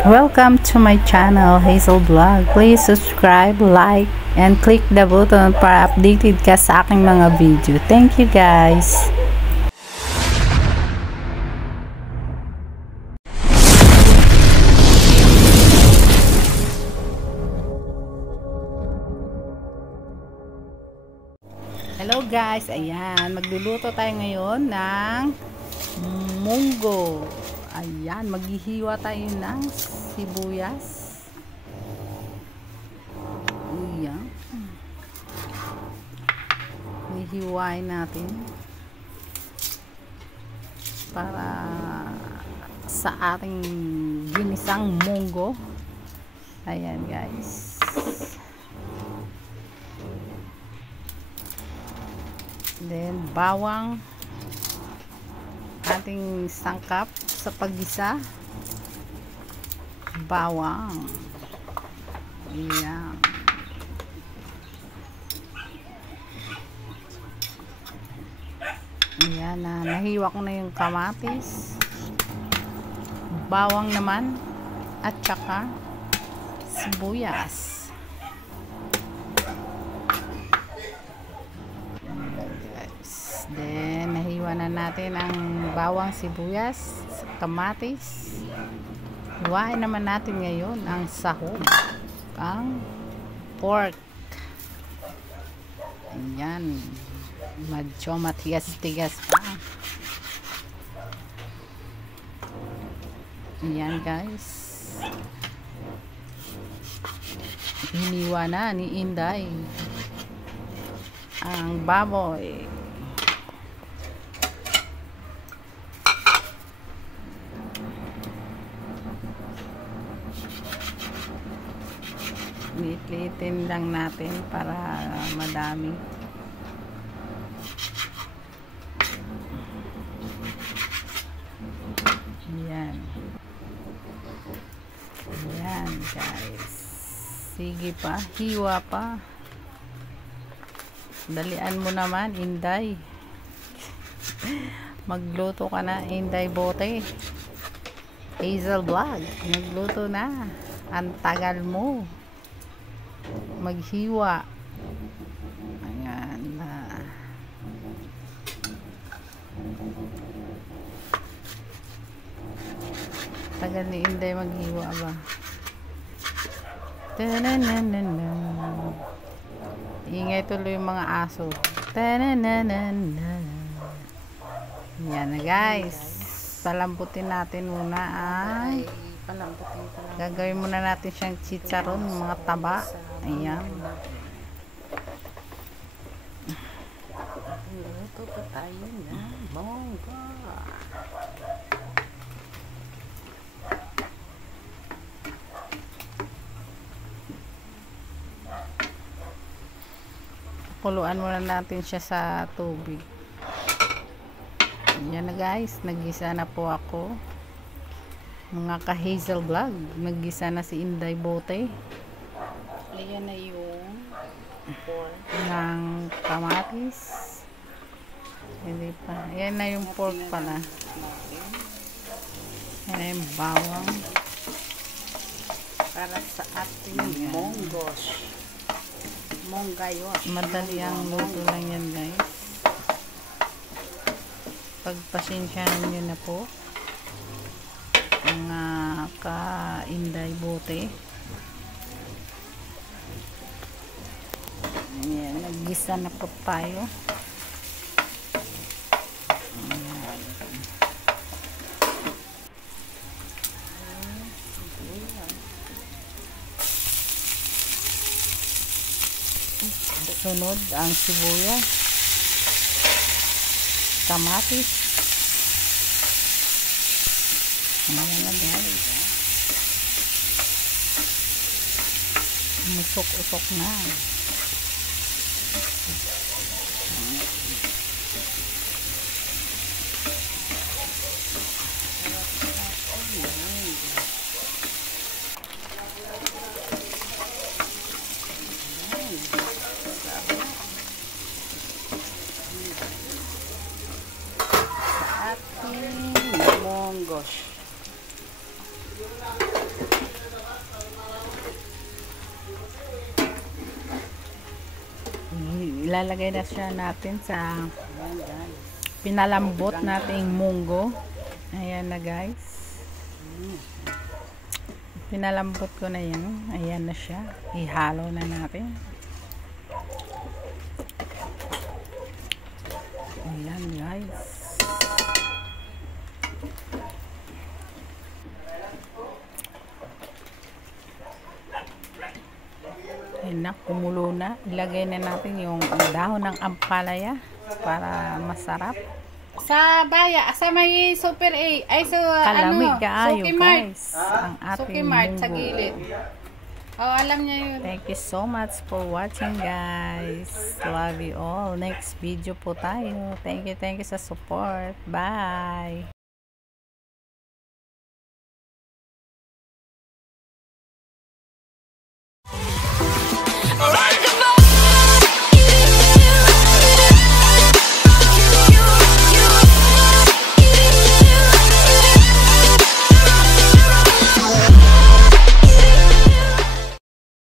Welcome to my channel, Hazel Vlog. Please subscribe, like, and click the button para updated ka sa aking mga video. Thank you guys! Hello guys! Ayan, magluluto tayo ngayon ng munggo. Ayan, maghihiwa tayo ng sibuyas. Ayan. Hihiwain natin para sa ating ginisang munggo. Ayan guys. Then bawang, ating sangkap sa paggisa. Bawang. Ayan. Ayan na, nahiwa ko na yung kamatis. Bawang naman at saka sibuyas. Then nahiwa na natin ang bawang, sibuyas, kamatis. Hiwain naman natin ngayon ang sahog, ang pork. Ayan, medyo matigas-tigas pa. Ayan guys, hiniwa na ni Inday ang baboy. Liit-liitin lang natin para madami. Ayan. Ayan guys. Sige pa, hiwa pa. Dalian mo naman, Inday. Magluto ka na, Inday Bote. Hazel Vlog, nagluto na. Ang tagal mo maghiwa. Ayan na. Tagal ni Inday maghiwa ba? Tananana. Ingay tuloy yung mga aso. Tananana. Yan na guys. Palambutin natin muna ang gagawin muna natin siyang chicharon, mga taba. Ayan. Luto pa tayo na munggo. Kuluan muna natin siya sa tubig. Yan na guys, naggisa na po ako. Mga ka-Hazel Vlog, naggisa na si Inday Bote. Ayan na yung pork ng kamatis. Hindi pa. Ayan na yung pork pala. Ayan na yung bawang. Para sa ating monggos. Monggayos. Madali ang luto lang yan guys. Pagpasensyahan nyo na po mga ka-Inday Bote. Ayan, naggisa na po tayo. Ayan. Sunod ang sibuyas, kamatis. Ayan na guys. Usok-usok na. Sa ating monggos. Ilalagay na siya natin sa pinalambot nating munggo. Ayan na guys. Pinalambot ko na yan. Ayan na siya. Ihalo na natin. Ayan guys. Ayan na, kumulo na. Ilagay na natin yung dahon ng ampalaya para masarap. Sa baya, sa may Super A, ay sa Kalamig kaayo Sukimart. guys. Ang ating Sukimart sa munggo. gilid. Oh, alam niya yun. Thank you so much for watching guys. Love you all. Next video po tayo. Thank you sa support. Bye.